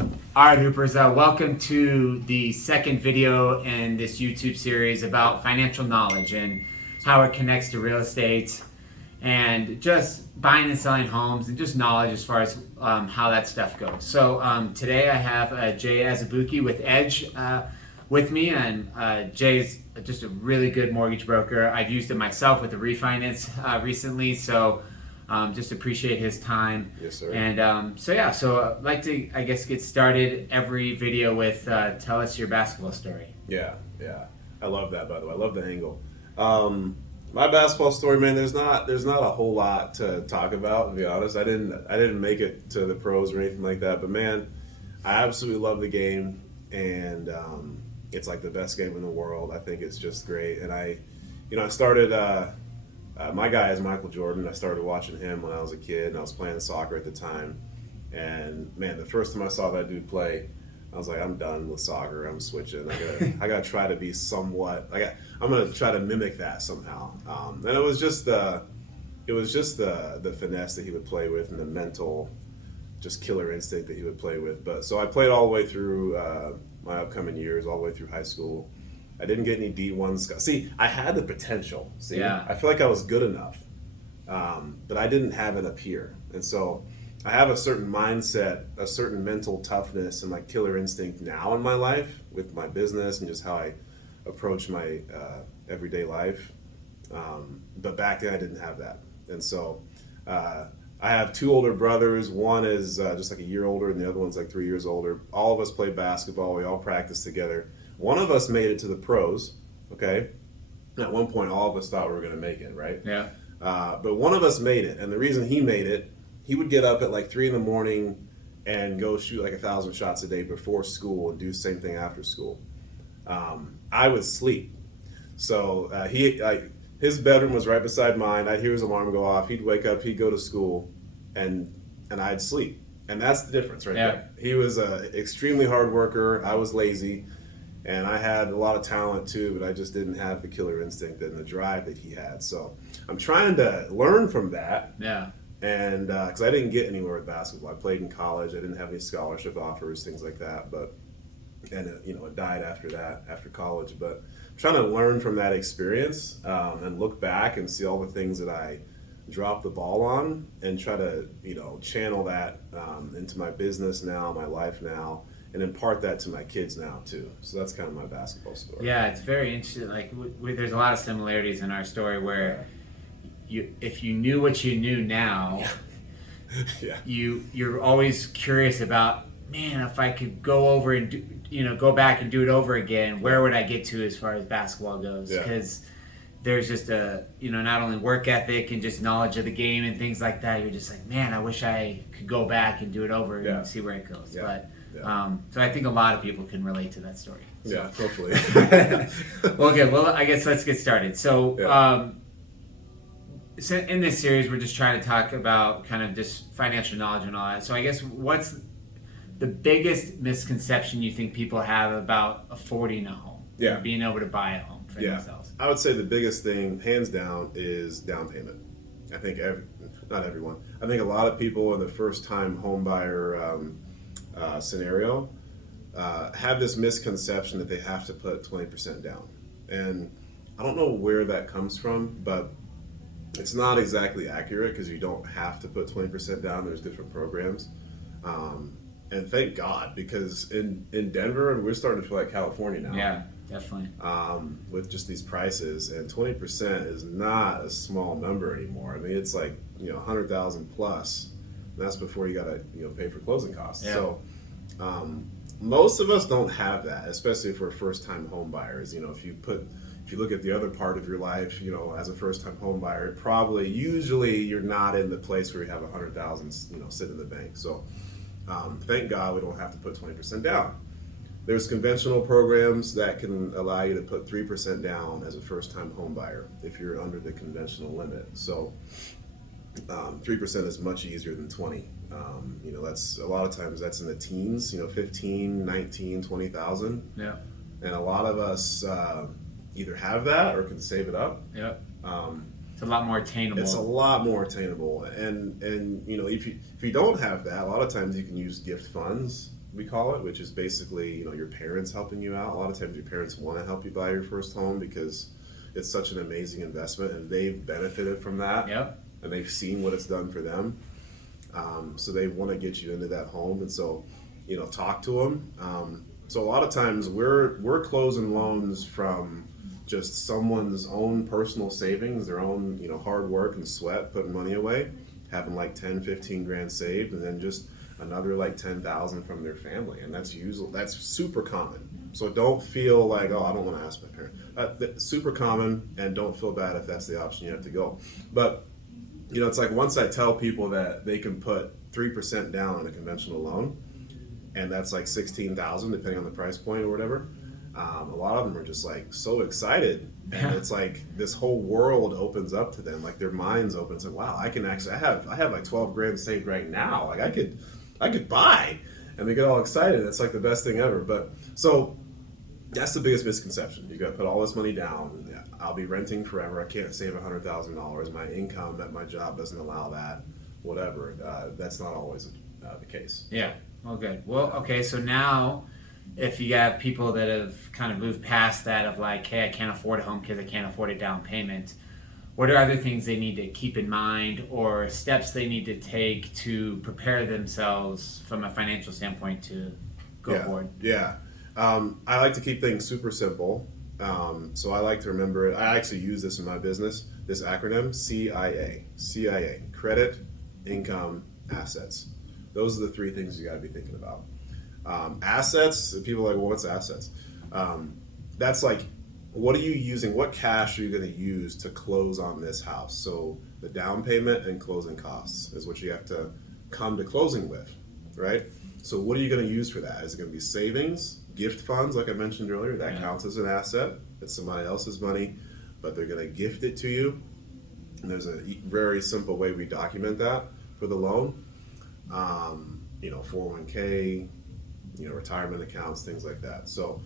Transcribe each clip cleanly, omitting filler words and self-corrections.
All right, Hoopers, welcome to the second video in this YouTube series about financial knowledge and how it connects to real estate and just buying and selling homes and just knowledge as far as how that stuff goes. So today I have Jay Azubuike with Edge with me, and Jay's just a really good mortgage broker. I've used it myself with the refinance recently, so just appreciate his time. Yes, sir. And so I'd like to, I guess, get started every video with tell us your basketball story. Yeah. I love that, by the way. I love the angle. My basketball story, man. There's not a whole lot to talk about, to be honest. I didn't make it to the pros or anything like that, but man, I absolutely love the game, and it's like the best game in the world. I think it's just great, and I started. My guy is Michael Jordan. I started watching him when I was a kid, and I was playing soccer at the time. And man, the first time I saw that dude play, I was like, I'm done with soccer. I'm switching. I gotta try to be somewhat. I'm gonna try to mimic that somehow. And it was just the finesse that he would play with, and the mental, just killer instinct that he would play with. But so I played all the way through my upcoming years, all the way through high school. I didn't get any D1 See, I had the potential. See, Yeah. I feel like I was good enough, but I didn't have it up here. And so I have a certain mindset, a certain mental toughness, and my killer instinct now in my life with my business and just how I approach my everyday life. But back then I didn't have that. And so I have two older brothers. One is just like a year older, and the other one's like 3 years older. All of us played basketball. We all practiced together. One of us made it to the pros, okay? At one point, all of us thought we were going to make it, right? Yeah. But one of us made it, and the reason he made it, he would get up at like 3 in the morning and go shoot like 1,000 shots a day before school and do the same thing after school. I would sleep. So his bedroom was right beside mine. I'd hear his alarm go off. He'd wake up, he'd go to school, and I'd sleep. And that's the difference right there. He was an extremely hard worker. I was lazy. And I had a lot of talent too, but I just didn't have the killer instinct and the drive that he had. So I'm trying to learn from that. Yeah. And because I didn't get anywhere with basketball. I played in college. I didn't have any scholarship offers, things like that. It died after that, after college. But I'm trying to learn from that experience and look back and see all the things that I dropped the ball on and try to, channel that into my business now, my life now, and impart that to my kids now too. So that's kind of my basketball story. Yeah, it's very interesting. Like, there's a lot of similarities in our story where if you knew what you knew now, Yeah. you're always curious about, man, if I could go over and go back and do it over again, where would I get to as far as basketball goes? Yeah. Because there's just not only work ethic and just knowledge of the game and things like that. You're just like, man, I wish I could go back and do it over and see where it goes. Yeah. But Yeah. So I think a lot of people can relate to that story. So. Yeah, hopefully. Well, okay. Well, I guess let's get started. So, so in this series, we're just trying to talk about kind of just financial knowledge and all that. So I guess what's the biggest misconception you think people have about affording a home? Yeah. Being able to buy a home for themselves. I would say the biggest thing, hands down, is down payment. I think not everyone. I think a lot of people in the first-time home buyer scenario have this misconception that they have to put 20% down. And I don't know where that comes from, but it's not exactly accurate because you don't have to put 20% down. There's different programs. And thank God, because in Denver, and we're starting to feel like California now. Yeah, definitely. With just these prices, and 20% is not a small number anymore. I mean, it's like 100,000 plus. And that's before you got to pay for closing costs. Yeah. So most of us don't have that, especially for first-time home buyers. If you look at the other part of your life, as a first-time home buyer, usually you're not in the place where you have 100,000, sit in the bank. So thank God we don't have to put 20% down. There's conventional programs that can allow you to put 3% down as a first-time home buyer if you're under the conventional limit. So 3% is much easier than 20. That's a lot of times that's in the teens, 15, 19, 20,000. Yeah. And a lot of us either have that or can save it up. Yep. It's a lot more attainable. It's a lot more attainable. And if you don't have that, a lot of times you can use gift funds we call it, which is basically, your parents helping you out. A lot of times your parents want to help you buy your first home because it's such an amazing investment and they've benefited from that. Yep. And they've seen what it's done for them. So they want to get you into that home. And so, talk to them. So a lot of times we're closing loans from just someone's own personal savings, their own, hard work and sweat, putting money away, having like 10, 15 grand saved, and then just another like 10,000 from their family. And that's super common. So don't feel like, oh, I don't want to ask my parent. That's super common, and don't feel bad if that's the option you have to go. But, it's like once I tell people that they can put 3% down on a conventional loan, and that's like 16,000 depending on the price point or whatever. A lot of them are just like so excited, and it's like this whole world opens up to them. Like their minds open. It's like, wow, I can actually. I have like 12 grand saved right now. Like I could buy, and they get all excited. It's like the best thing ever. But so that's the biggest misconception. You got to put all this money down. I'll be renting forever. I can't save $100,000. My income at my job doesn't allow that. Whatever. That's not always the case. Yeah. Well, good. Well, okay. So now, if you have people that have kind of moved past that of like, hey, I can't afford a home because I can't afford a down payment, what are other things they need to keep in mind or steps they need to take to prepare themselves from a financial standpoint to go forward? Yeah. I like to keep things super simple. So I like to remember it. I actually use this in my business, this acronym, CIA, credit, income, assets. Those are the three things you got to be thinking about. Assets, people are like, well, what's assets? That's like, what are you using? What cash are you going to use to close on this house? So the down payment and closing costs is what you have to come to closing with, right? So what are you going to use for that? Is it going to be savings, gift funds, like I mentioned earlier? That counts as an asset. It's somebody else's money, but they're going to gift it to you. And there's a very simple way we document that for the loan. 401k, retirement accounts, things like that. So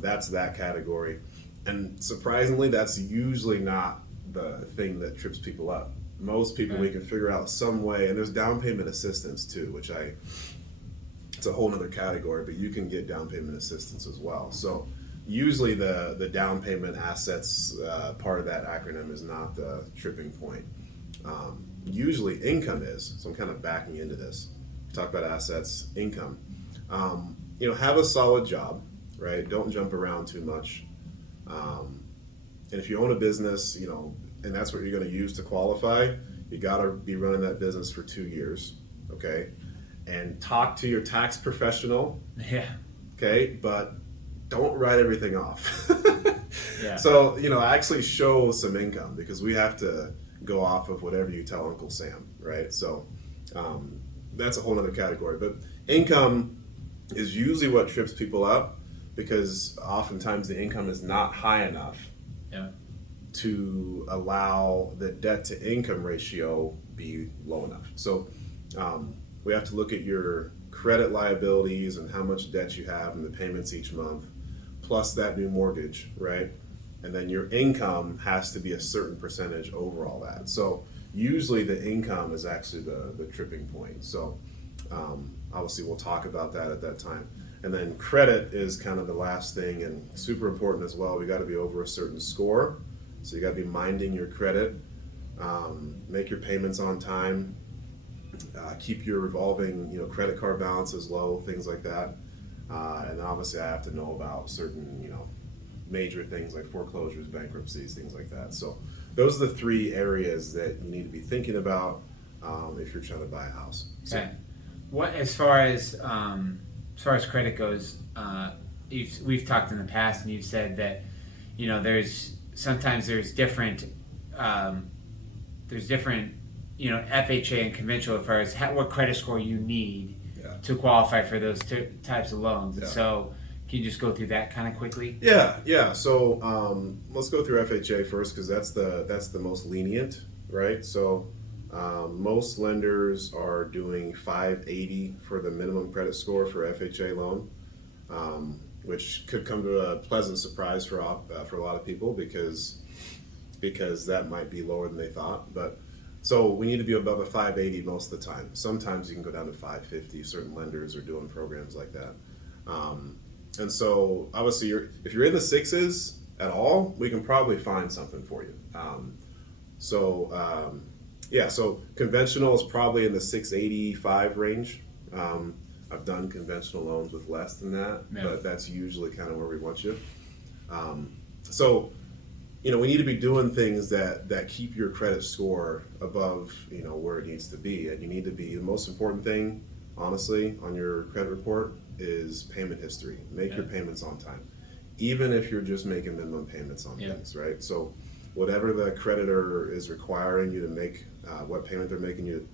that's that category. And surprisingly, that's usually not the thing that trips people up. Most people, we can figure out some way, and there's down payment assistance too, which it's a whole other category, but you can get down payment assistance as well. So usually the down payment assets part of that acronym is not the tripping point. Usually income is, so I'm kind of backing into this. Talk about assets, income. Have a solid job, right? Don't jump around too much. And if you own a business, and that's what you're going to use to qualify, you got to be running that business for 2 years, okay? And talk to your tax professional, okay? But don't write everything off. So, actually show some income, because we have to go off of whatever you tell Uncle Sam, right? So that's a whole other category. But income is usually what trips people up, because oftentimes the income is not high enough to allow the debt to income ratio be low enough. So we have to look at your credit liabilities and how much debt you have and the payments each month, plus that new mortgage, right? And then your income has to be a certain percentage over all that. So usually the income is actually the tripping point. So obviously we'll talk about that at that time. And then credit is kind of the last thing, and super important as well. We got to be over a certain score. So you got to be minding your credit, make your payments on time, keep your revolving credit card balances low, things like that. And obviously I have to know about certain major things like foreclosures, bankruptcies, things like that. So those are the three areas that you need to be thinking about if you're trying to buy a house. Okay. What as far as credit goes, we've talked in the past, and you've said that sometimes there's different FHA and conventional as far as what credit score you need to qualify for those types of loans. Yeah. So can you just go through that kind of quickly? Yeah. So let's go through FHA first, because that's the most lenient, right? So most lenders are doing 580 for the minimum credit score for FHA loan, which could come to a pleasant surprise for a lot of people, because that might be lower than they thought. But So we need to be above a 580 most of the time. Sometimes you can go down to 550. Certain lenders are doing programs like that. And so obviously if you're in the sixes at all, we can probably find something for you. So conventional is probably in the 685 range. I've done conventional loans with less than that, but that's usually kind of where we want you. We need to be doing things that keep your credit score above, where it needs to be. And you need to be, the most important thing, honestly, on your credit report is payment history. Make your payments on time, even if you're just making minimum payments on things, right? So whatever the creditor is requiring you to make, what payment they're making you,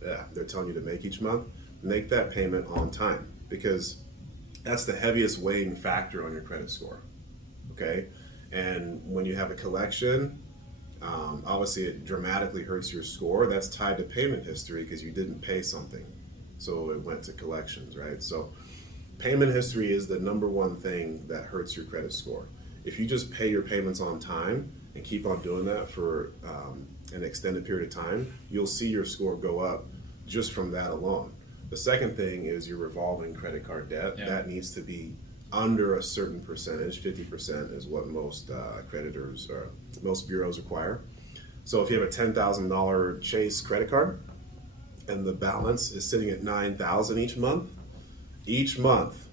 they're telling you to make each month, make that payment on time, because that's the heaviest weighing factor on your credit score, okay? And when you have a collection, obviously it dramatically hurts your score. That's tied to payment history because you didn't pay something, so it went to collections, right? So payment history is the number one thing that hurts your credit score. If you just pay your payments on time and keep on doing that for an extended period of time, you'll see your score go up just from that alone. The second thing is your revolving credit card debt. That needs to be under a certain percentage. 50% is what most creditors or most bureaus require. So if you have a $10,000 Chase credit card and the balance is sitting at $9,000 each month,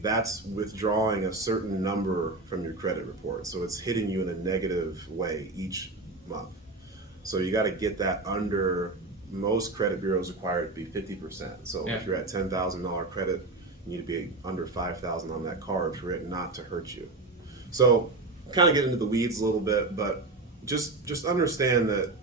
that's withdrawing a certain number from your credit report. So it's hitting you in a negative way each month. So you got to get that under, most credit bureaus require it to be 50%. So if you're at $10,000 credit, you need to be under $5,000 on that card for it not to hurt you. So kind of get into the weeds a little bit, but just understand that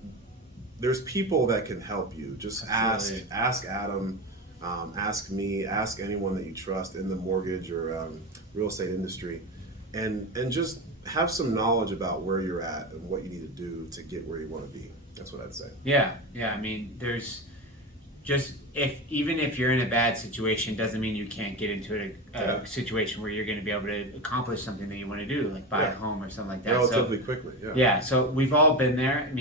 there's people that can help you. Just ask Adam, ask me, ask anyone that you trust in the mortgage or real estate industry, and just have some knowledge about where you're at and what you need to do to get where you want to be. That's what I'd say. Yeah. I mean, there's just, even if you're in a bad situation, doesn't mean you can't get into a situation where you're going to be able to accomplish something that you want to do, like buy a home or something like that. Relatively quickly. So we've all been there.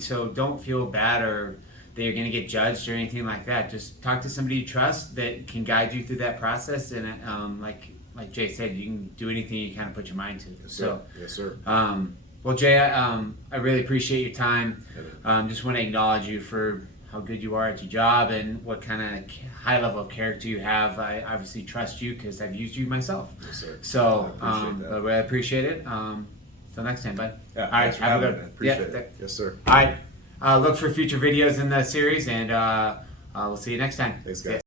So don't feel bad or that you're going to get judged or anything like that. Just talk to somebody you trust that can guide you through that process. And like Jay said, you can do anything you kind of put your mind to. Yes, sir. Well, Jay, I really appreciate your time. Just want to acknowledge you for how good you are at your job and what kind of high level of character you have. I obviously trust you because I've used you myself. Yes, sir. So I really appreciate it. Till next time, bud. Yeah, all right, have a good. Appreciate it. Yes, sir. All right. Look for future videos in the series, and we'll see you next time. Thanks, guys.